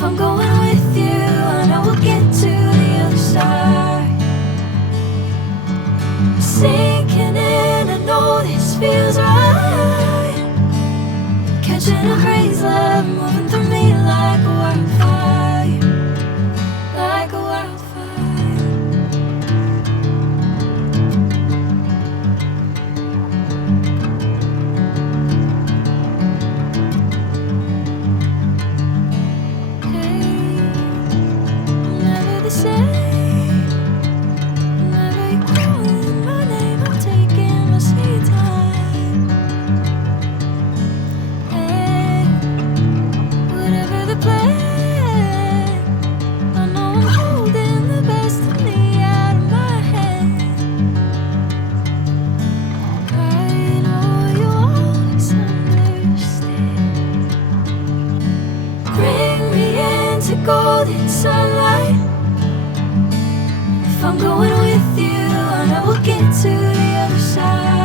If I'm going with you, I know we'll get to the other side. Sinking in, I know this feels right. Catching a crazy love, moving through me like a wildfire, like a wildfire. Hey, I'm never the same. Whenever you're calling my name, I'm taking my sweet time. Hey, whatever the plan, I know I'm holding the best of me out of my hand. I know you always understand. Bring me into golden sunlight. If I'm going with you, I know we'll get to the other side.